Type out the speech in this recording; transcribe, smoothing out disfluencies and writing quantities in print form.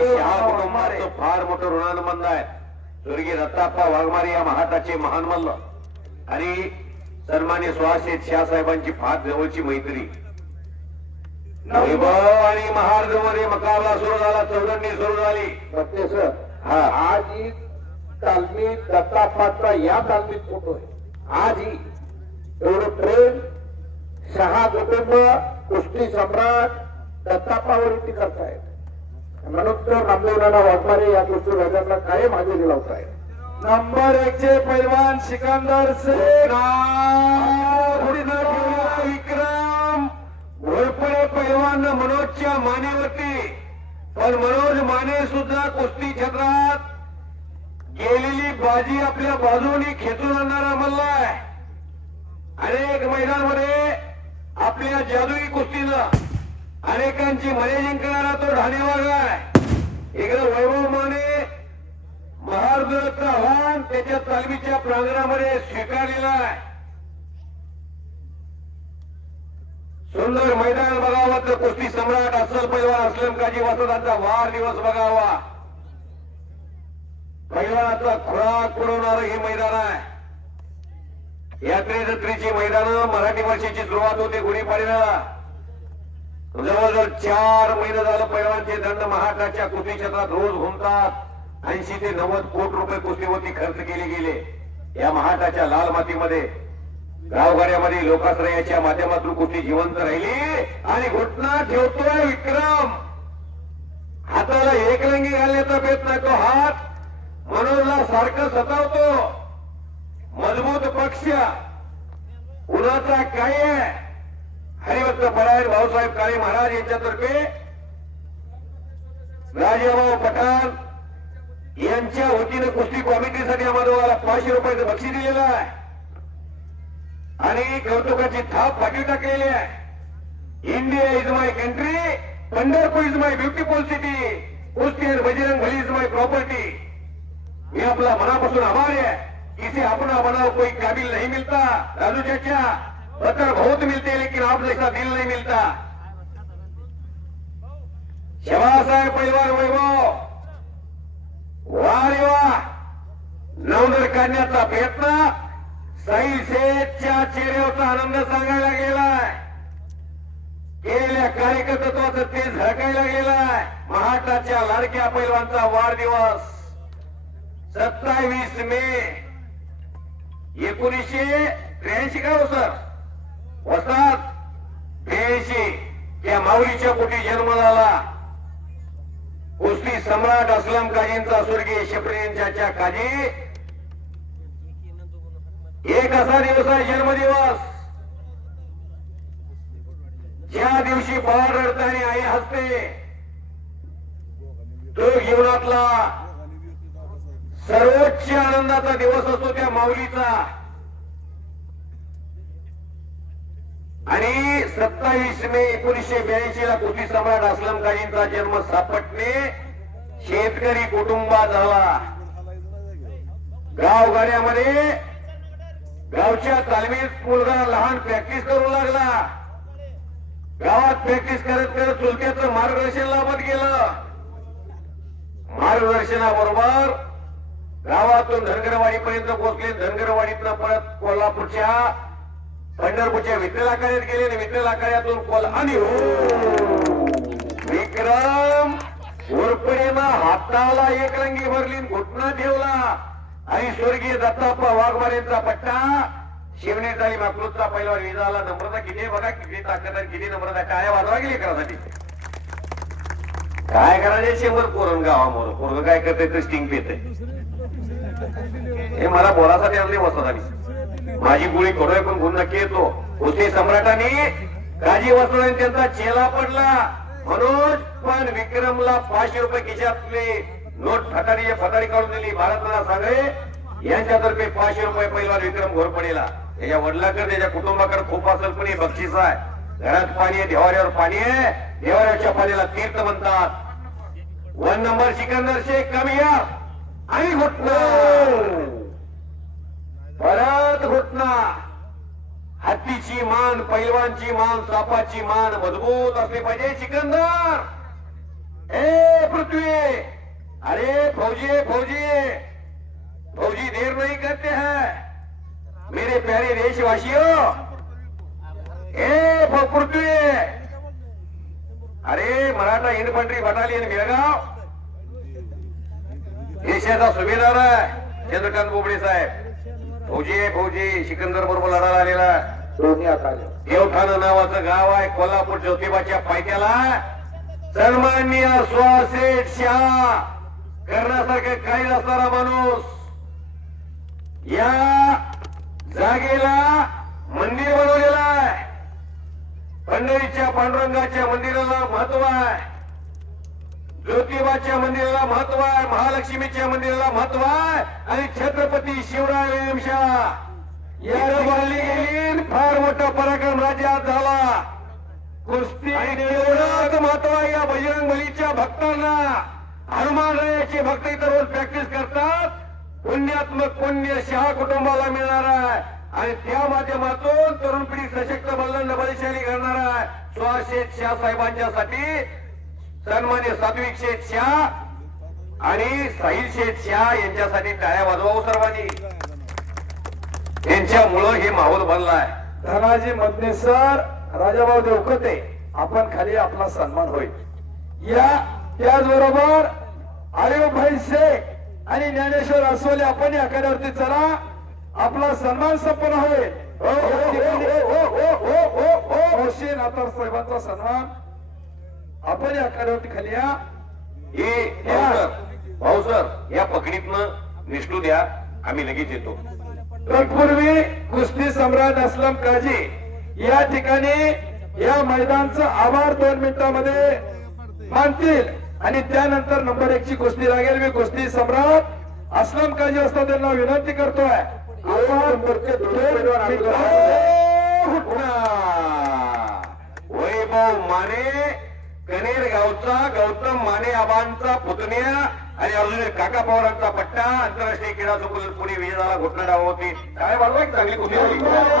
शहा कुटुंबाचं फार मोठं ऋणानुबंध आहे. स्वर्गीय दत्ताप्पा वाघमारे या महाटाचे महान मल्ल आणि सन्मान्य सुहासित शाह साहेबांची फार जवळची मैत्री. वैभव आणि महाराजमध्ये मुकाबला सुरू झाला, चौघांनी सुरू झाली. बघते सर, आज ही तालमीत दत्तापाचा या तालमीत फोटो आहे. आज ही एवढं प्रेम शहा कुटुंब कुस्ती सम्राट दत्तापावरती करतायत. म्हणून तर नामदेवराणा वाघमारे या कुस्ती राजांना कायम हजेरी लावतायत. नंबर 1 चे पैलवान सिकंदर शेख, विक्रम घोरपडे पैलवान मनोजच्या मानेवरती. पण मनोज माने सुद्धा कुस्ती क्षेत्रात गेलेली बाजी आपल्या बाजूने खेचून आणणारा मल्ल आहे. अनेक मैदानामध्ये आपल्या जादुई कुस्तीनं अनेकांची मने जिंकणारा तो ढाणेवाग आहे. इकडे वैभव माने महाराजांचं आव्हान त्याच्या तालमीच्या प्रांगणामध्ये स्वीकारलेलं आहे. सुंदर मैदान बघावं तर कुस्ती सम्राट अस्सल पैलवान अस्लम काजी वसंतांचा वाढदिवस बघावा. पैलवानाचा खुराक पुरवणारं हे मैदान आहे. यात्रेजत्रेची मैदानं मराठी वर्षाची सुरुवात होते गुढीपाडव्याला. जवळजवळ 4 महिने झालं पैलवानचे दंड महाराष्ट्राच्या कुस्ती क्षेत्रात रोज घुमतात. 80 ते 90 कोटी रुपये कुस्तीवरती खर्च केले गेले. या महाराष्ट्राच्या लाल मातीमध्ये गावगाड्यामध्ये लोकाश्रयाच्या माध्यमातून कुस्ती जिवंत राहिली. आणि घुटना ठेवतोय विक्रम, हाताला एकलंगी घालण्याचा प्रयत्न. तो हात मनोजला सारखं सतावतो. मजबूत पक्ष कुणाचा काय आहे. हरिभक्त परायण भाऊसाहेब काळे महाराज यांच्यातर्फे राजेभाऊ पठाण यांच्या वतीने कुस्ती कॉमिटीसाठी आम्हाला 500 रुपयाचं बक्षीस दिलेलं आहे आणि कौतुकाची थाप फाटी टाकलेली आहे. India is my country, Pandharpur is my beautiful city, कुस्ती आणि Bajrang Bali is my property. मी आपला मनापासून आभारी आहे. इसे अपना बनाओ कोई काबिल नहीं मिलता. राजू चाचा, पत्थर बहुत मिलते लेकिन आप जैसा दिल नहीं मिलता. शबासाहेब पैलवान वैभव, वाह रे वाह, नवनर काढण्याचा प्रयत्न. साई शेठच्या चेहऱ्यावरचा आनंद सांगायला गेलाय. केलेल्या कार्यकर्तृत्वाचं ते झळकायला गेलाय. महाराष्ट्राच्या लाडक्या पैलवानचा वाढदिवस 27 मे 1983 का हो सर, वसात 82 त्या माऊलीच्या पोटी जन्म झाला. कुस्ती सम्राट अस्लम काजींचा स्वर्गीय शफरींच्या काजी. एक असा दिवस आहे जन्मदिवस ज्या दिवशी बाळ रडताना आई हसते. तो जीवनातला सर्वोच्च आनंदाचा दिवस असतो त्या माऊलीचा. आणि 27 मे 1982 ला कुस्ती सम्राट अस्लम काजींचा जन्म सापटणे शेतकरी कुटुंबात झाला. गावगाड्यामध्ये गावच्या तालमीत मुलगा लहान प्रॅक्टिस करू लागला. गावात प्रॅक्टिस करत करत चुलत्याचं मार्गदर्शन लाभत गेलं. मार्गदर्शनाबरोबर गावातून धनगरवाडीपर्यंत पोहोचले. धनगरवाडीतनं परत कोल्हापूरच्या पंढरपूरच्या विठ्ठल आखाड्यात गेले आणि विठ्ठल आखाड्यातून आणि विक्रम घोरपडेनं हाताला एकरंगी भरली, घुटना ठेवला आणि स्वर्गीय दत्ताप्पा वाघमारेंचा पट्टा शिवणे झाली. माकलूजचा पैलवान विजाला. नम्रता किती बघा, किती ताकद आणि किती नम्रता. टाळ्या वाजवा गेली करासाठी. काय करायचे 100 पोरण गावामोर पोरग काय करते तर स्टिंग पेते. हे मला बोलासाठी आणले वसत आली. माझी गोळी कडोय पण गुण नक्की येतो. कुस्ती सम्राटांनी काजी वसत त्यांचा चेला पडला. मनोज पण विक्रमला 500 रुपये खिशातले नोट फटाडी काढून दिली. भारतनाथ सांगळे यांच्यातर्फे 500 रुपये पैलवान विक्रम घोरपडेला. त्याच्या वडिलाकडे त्याच्या कुटुंबाकडे खूप असेल पण हे बक्षीस आहे. घरात पाणी आहे, देवाऱ्यावर पाणी आहे. देवाऱ्याच्या पाण्याला तीर्थ म्हणतात. 1 नंबर सिकंदर शेख कमी या आणि घुटना परत घुटना. हत्तीची मान, पैलवानची मान, सापाची मान मजबूत असली पाहिजे. सिकंदर ए पृथ्वी, अरे फौजी फौजी फौजी, देर नहीं करते हैं मेरे प्यारे देशवासियों। ए पृथ्वी, अरे मराठा इन्फंट्री बटालियन बेळगाव देशाचा सुभेदार आहे चंद्रकांत बोबडे साहेब। फौजी फौजी सिकंदर बरोबर लढायला आलेला दोन्ही आले देवठाण नावाचं गाव आहे कोल्हापूर ज्योतिबाच्या पायथ्याला। सन्माननीय सुहासेठ शाह करण्यासारखं काही नसणारा माणूस या जागेला मंदिर बनवलेलं आहे। पंढरीच्या पांडुरंगाच्या मंदिराला महत्व आहे, ज्योतिबाच्या मंदिराला महत्व आहे, महालक्ष्मीच्या मंदिराला महत्व आहे आणि छत्रपती शिवराय वेमशाह या रबाली गेली फार मोठा पराक्रम राज्यात झाला। कुस्ती एवढंच महत्व आहे या बजरंग बलीच्या भक्तांना। हनुमान रायाचे भक्त इतर रोज प्रॅक्टिस करतात, पुण्यात्मक पुण्य शाह कुटुंबाला मिळणार आहे आणि त्या माध्यमातून तरुण पिढी सशक्त बलंद बलशाली करणार आहे। सुहासेठ शाह साहेबांच्यासाठी सन्मान्य सात्विक शेठ शाह आणि साहिल शेठ शाह यांच्यासाठी टाळ्या वाजवा सर्वांनी। त्यांच्यामुळं हे माहोल बनलाय। धनाजी मदने सर, राजाभाऊ देवकते, आपण खाली आपला सन्मान होईल। या त्याचबरोबर आयुबभाई शेख आणि ज्ञानेश्वर असोले आपण या आखाड्यावरती चला, आपला सन्मान संपन्न होईल। होशीन आता साहेबांचा सन्मान आपण या आखाड्यावरती खाली या। भाऊ सर या पकडीतनं निष्ठू द्या, आम्ही लगेच येतो। तत्पूर्वी कुस्ती सम्राट असलम काजी या ठिकाणी या मैदानचं आभार 2 मिनिटांमध्ये मानतील आणि त्यानंतर नंबर 1 ची कुस्ती लागेल। मी कुस्ती सम्राट असलम काजी असता त्यांना विनंती करतोय, वैभव माने कनेर गावचा गौतम माने आबांचा पुतण्या आणि अर्जुन काका पवारांचा पट्टा आंतरराष्ट्रीय क्रीडा संकुल पुणे विजेता घोषणा होती। काय वाढवा चांगली कुस्ती